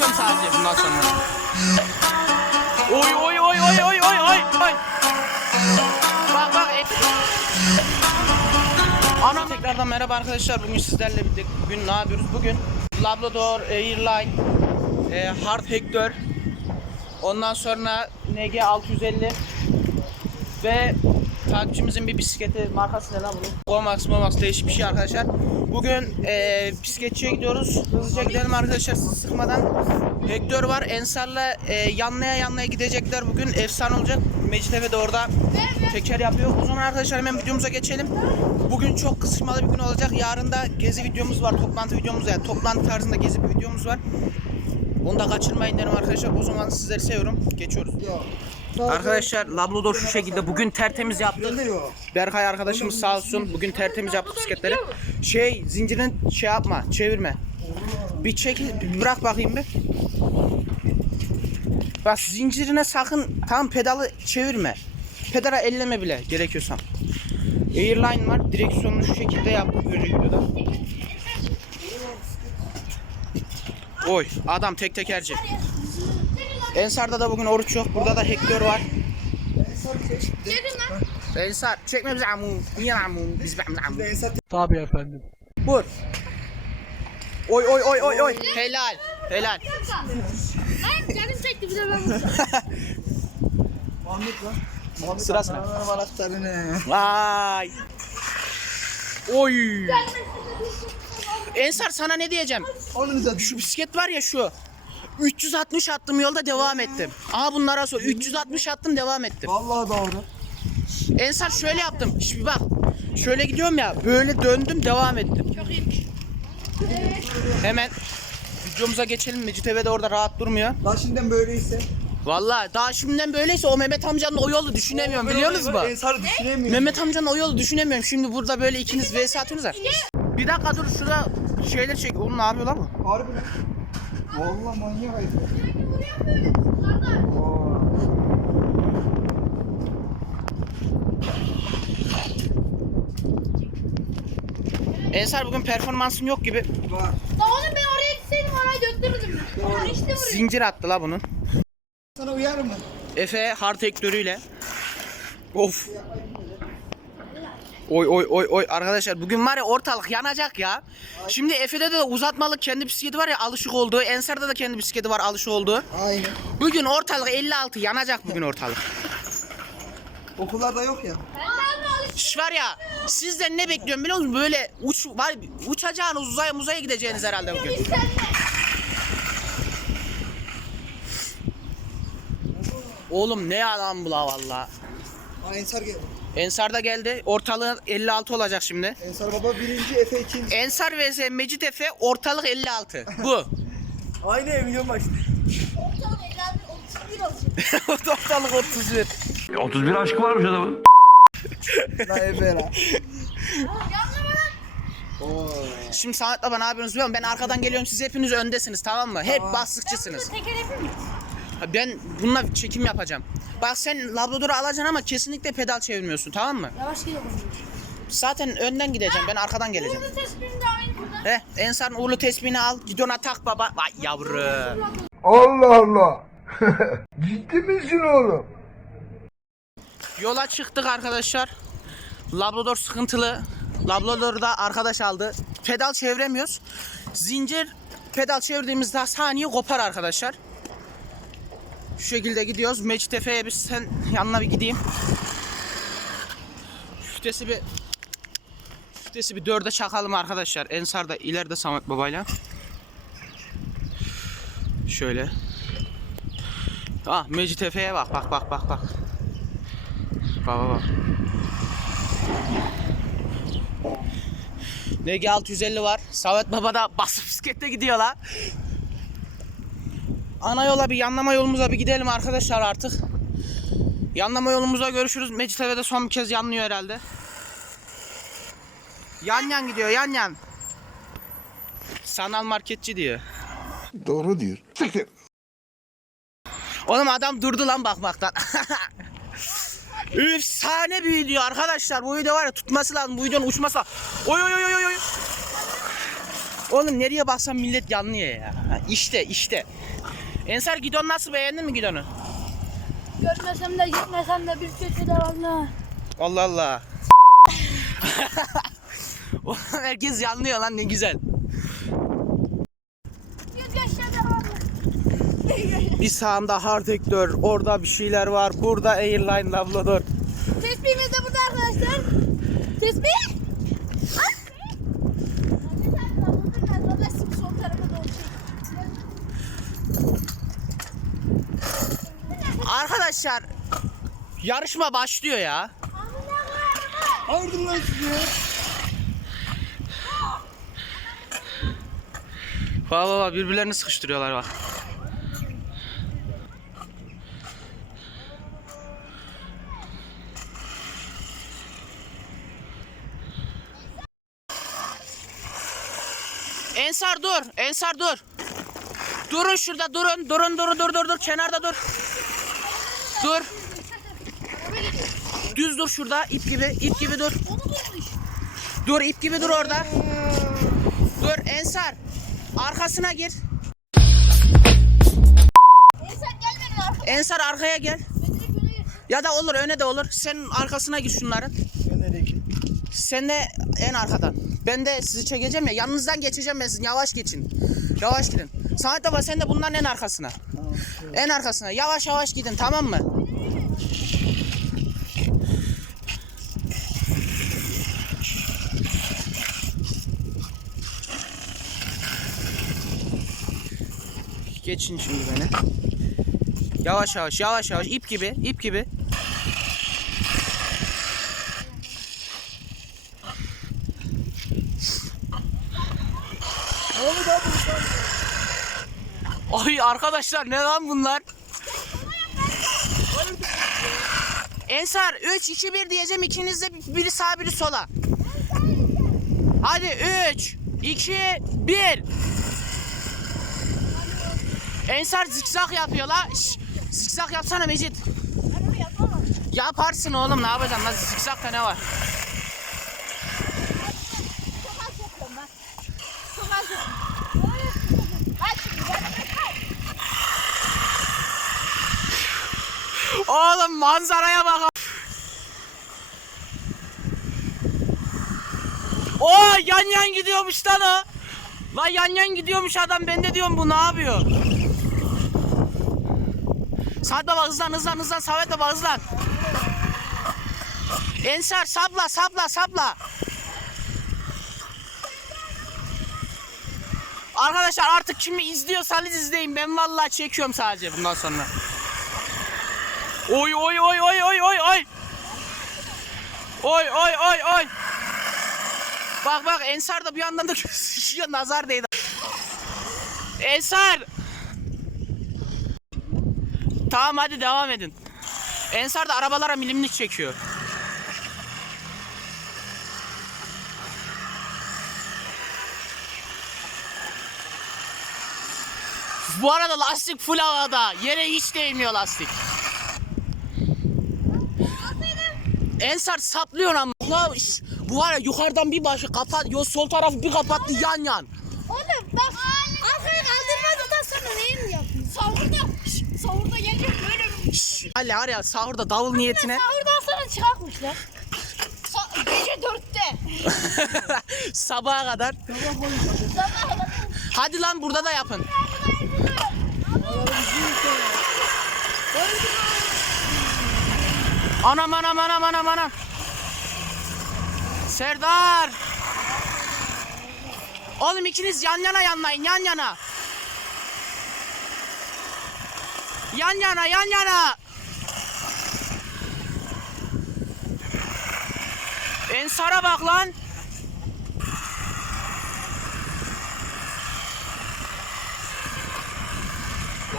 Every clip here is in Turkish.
çekiyorum sadece bundan sonra. Oy oy oy oy oy oy oy oy. Bak bak. Anam tekrardan merhaba arkadaşlar. Bugün sizlerle birlikte bugün ne yapıyoruz? Bugün Labrador Airline e, Hard Hector Ondan sonra NG 650 ve takipçimizin bir bisikleti markası ne lan bunun? Gomax Momax değişik bir şey arkadaşlar. Bugün e, bisikletçiye gidiyoruz. Hızlıca gidelim arkadaşlar sıkmadan. Hector var. Ensar'la e, yanlaya yanlaya gidecekler bugün. Efsane olacak. Mecidefe de orada teker yapıyor. O zaman arkadaşlar hemen videomuza geçelim. Bugün çok kısışmalı bir gün olacak. Yarın da gezi videomuz var. Toplantı videomuz yani toplantı tarzında gezi videomuz var. Onu da kaçırmayın derim arkadaşlar. O zaman sizleri seviyorum. Geçiyoruz. Arkadaşlar Labrador şu şekilde bugün tertemiz yaptık. Berkay arkadaşımız sağ olsun. Bugün tertemiz yaptık bisikletleri. Şey zincirin şey yapma, çevirme. Bir çekil, bir bırak bakayım bir. Bak zincirine sakın tam pedalı çevirme. Pedala elleme bile gerekiyorsa. Airline var. Direksiyonunu şu şekilde yaptık önceki videoda. Oy adam tek tekerci. Ensar'da da bugün oruç yok. Burada da Hector var. Lan. Ensar çekme bizi amu. Niye amu? Biz ben amu. Tabii efendim. Vur. Oy oy oy oy oy. Helal. Helal. Lan canım çekti bir de ben vuracağım. Sıra sıra. Anahtarını. Vay. Oy. Ensar sana ne diyeceğim? Şu bisiklet var ya şu. 360 attım yolda devam ettim. Aha bunlara sor. 360 attım devam ettim. Vallahi doğru. Ensar şöyle yaptım. Şimdi bak. Şöyle gidiyorum ya. Böyle döndüm devam ettim. Çok iyiymiş. Hemen videomuza geçelim. Mecit Eve de orada rahat durmuyor. Lan şimdiden böyleyse. Vallahi daha şimdiden böyleyse o Mehmet amcanın o yolu düşünemiyorum biliyor musunuz mu? Ensar düşünemiyor. Mehmet amcanın o yolu düşünemiyorum. Şimdi burada böyle ikiniz vs atıyorsunuz ya. Bir dakika dur şurada şeyler çek. Oğlum ne yapıyor lan bu? Harbi lan. Vallahi manyak herif. Ensar bugün performansın yok gibi. Var. La oğlum ben oraya gitseydim orayı döktürürdüm ben. Ama işte. Zincir attı la bunun. Sana uyar mı? Efe hard ektörüyle. Of. Oy oy oy oy arkadaşlar bugün var ya ortalık yanacak ya. Şimdi Efe'de de uzatmalık kendi bisikleti var ya alışık olduğu. Ensar'da da kendi bisikleti var alışık olduğu. Aynen. Bugün ortalık 56 yanacak bugün ortalık. Okullarda yok ya. Şş var ya sizden ne bekliyorum biliyor musunuz? Böyle uç, var, uçacağınız uzaya muzaya gideceğiniz herhalde bugün. Oğlum ne adam bu la valla. Ensar geldi. Ensar da geldi. Ortalığı 56 olacak şimdi. Ensar baba birinci, Efe ikinci. Ensar vs Mecit Efe ortalık 56. Bu. Aynı ev başta. Ortalık evladım 31 olacak. ortalık 31. 31 aşkı varmış adamın. La Efe la. Yanlama lan. Oo. Şimdi Samet baba ne yapıyorsunuz biliyor musun? Ben arkadan geliyorum siz hepiniz öndesiniz tamam mı? Hep Tamam. bastıkçısınız. Teker yapayım mı? Ben bununla çekim yapacağım. Bak sen Labrador'u alacaksın ama kesinlikle pedal çevirmiyorsun tamam mı? Yavaş gidiyorum. Zaten önden gideceğim ben arkadan geleceğim. Burada tespihini de aynı burada. He Ensar'ın uğurlu tespihini al gidona tak baba. Vay yavrum. Allah Allah. Ciddi misin oğlum? Yola çıktık arkadaşlar. Labrador sıkıntılı. Labrador'da arkadaş aldı. Pedal çeviremiyoruz. Zincir pedal çevirdiğimizde saniye kopar arkadaşlar. Şu şekilde gidiyoruz. Mecit Efe'ye biz sen yanına bir gideyim. Şüftesi bir Şüftesi bir dörde çakalım arkadaşlar. Ensar da ileride Samet babayla. Şöyle. Ah Mecit Efe'ye bak bak bak bak bak. Baba bak. NG 650 var. Samet Baba da basıp bisiklette gidiyor la. Ana yola bir yanlama yolumuza bir gidelim arkadaşlar artık. Yanlama yolumuzda görüşürüz. Mecit de son bir kez yanlıyor herhalde. Yan yan gidiyor yan yan. Sanal marketçi diyor. Doğru diyor. Siktir. Oğlum adam durdu lan bakmaktan. Efsane bir video arkadaşlar. Bu video var ya tutması lazım. Bu videonun uçması. Oy oy oy oy oy. Oğlum nereye baksam millet yanlıyor ya. İşte işte. Ensar gidon nasıl beğendin mi gidonu? Görmesem de gitmesem de bir kötü devamlı. Allah Allah. Oğlum Herkes yanlıyor lan ne güzel. Bir sağımda Hard Hector, orada bir şeyler var. Burada Airline Labrador. Tespihimiz de burada arkadaşlar. Tespih. Ay. Sol tarafa doğru çek. Arkadaşlar yarışma başlıyor ya. Hayırdır lan? Bak bak bak birbirlerini sıkıştırıyorlar bak. Ensar dur. Ensar dur. Durun şurada durun. Durun durun dur dur dur. Kenarda dur. Dur. Düz dur şurada ip gibi. ip gibi dur. Onu bulmuş. Dur ip gibi dur orada. Dur Ensar. Arkasına gir. Ensar gel benim arkama. Ensar arkaya gel. Ya da olur öne de olur. Senin arkasına gir şunların. Ben nereye? Sen de en arkadan. Ben de sizi çekeceğim ya. Yanınızdan geçeceğim ben sizin. Yavaş geçin. Yavaş gidin. Samet baba sen de bunların en arkasına. Tamam. En arkasına. Yavaş yavaş gidin tamam mı? Geçin şimdi beni. Yavaş yavaş yavaş yavaş ip gibi ip gibi. Ne oldu lan bu? Ay arkadaşlar ne lan bunlar? Ensar 3 2 1 diyeceğim ikiniz de biri sağ biri sola. Hadi 3 2 1 Ensar zikzak yapıyor la. Şş, zikzak yapsana Mecit. Yaparsın oğlum ne yapacaksın lan zikzakta ne var? Çok az yapıyorum ben. Çok az yapıyorum. Bak şimdi bak. Oğlum manzaraya bak. O yan yan gidiyormuş lan o. Lan yan yan gidiyormuş adam. Ben de diyorum bu ne yapıyor? Samet baba hızlan hızlan hızlan. Samet baba hızlan. Ensar sapla sapla sapla. Arkadaşlar artık kimi izliyorsanız izleyin. Ben vallahi çekiyorum sadece bundan sonra. Oy oy oy oy oy oy oy. Oy oy oy oy. Bak bak Ensar da bir yandan da gözüküyor nazar değdi. Ensar. Tamam hadi devam edin. Ensar da arabalara milimlik çekiyor. Bu arada lastik full havada. Yere hiç değmiyor lastik. Ensar saplıyor ama. La, şş, bu var ya yukarıdan bir başı kapat, yo sol tarafı bir kapattı yan yan. Oğlum bak. Arkaya kaldırmadıktan sonra neyi mi yaptın? Sahurda. Şşş, Sahurda gelecek böyle Şş, Ali var ya sahurda davul niyetine. Sahurdan sonra çıkartmışlar. Sa- gece dörtte. Sabaha kadar. Sabah kadar. Hadi lan burada da yapın. Anam anam anam anam anam. Serdar. Oğlum ikiniz yan yana yanlayın yan yana. Yan yana yan yana. Ensara bak lan.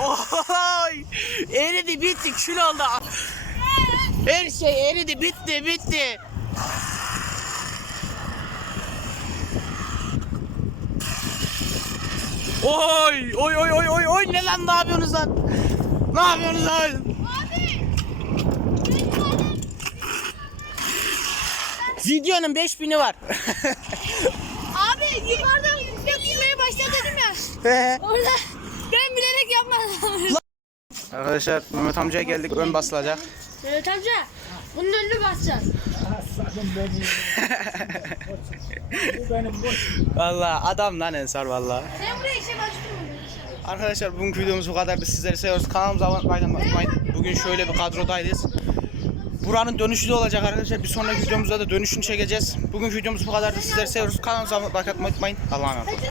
Oy! Eridi bitti kül oldu. Her şey eridi bitti bitti. Oy oy oy oy oy oy ne lan ne yapıyorsunuz lan? Ne yapıyorsunuz lan? Videonun 5000'i var. Abi yukarıdan yüksek düşmeye başladı dedim ya. Orada ben bilerek yapma Arkadaşlar Mehmet amcaya geldik ön basılacak. Evet amca. Bunun önünü basacağız. Sakın beni. Bu benim boş. Valla adam lan Ensar valla. Sen buraya işe başlıyorsun. Arkadaşlar bugünkü videomuz bu kadardı. Sizleri seviyoruz. Kanalımıza abone olmayı unutmayın. Bugün şöyle bir kadrodayız. Buranın dönüşü de olacak arkadaşlar. Bir sonraki videomuzda da dönüşünü çekeceğiz. Bugünkü videomuz bu kadardı. Sizleri seviyoruz. Kanalımıza abone olmayı unutmayın. Allah'a emanet olun.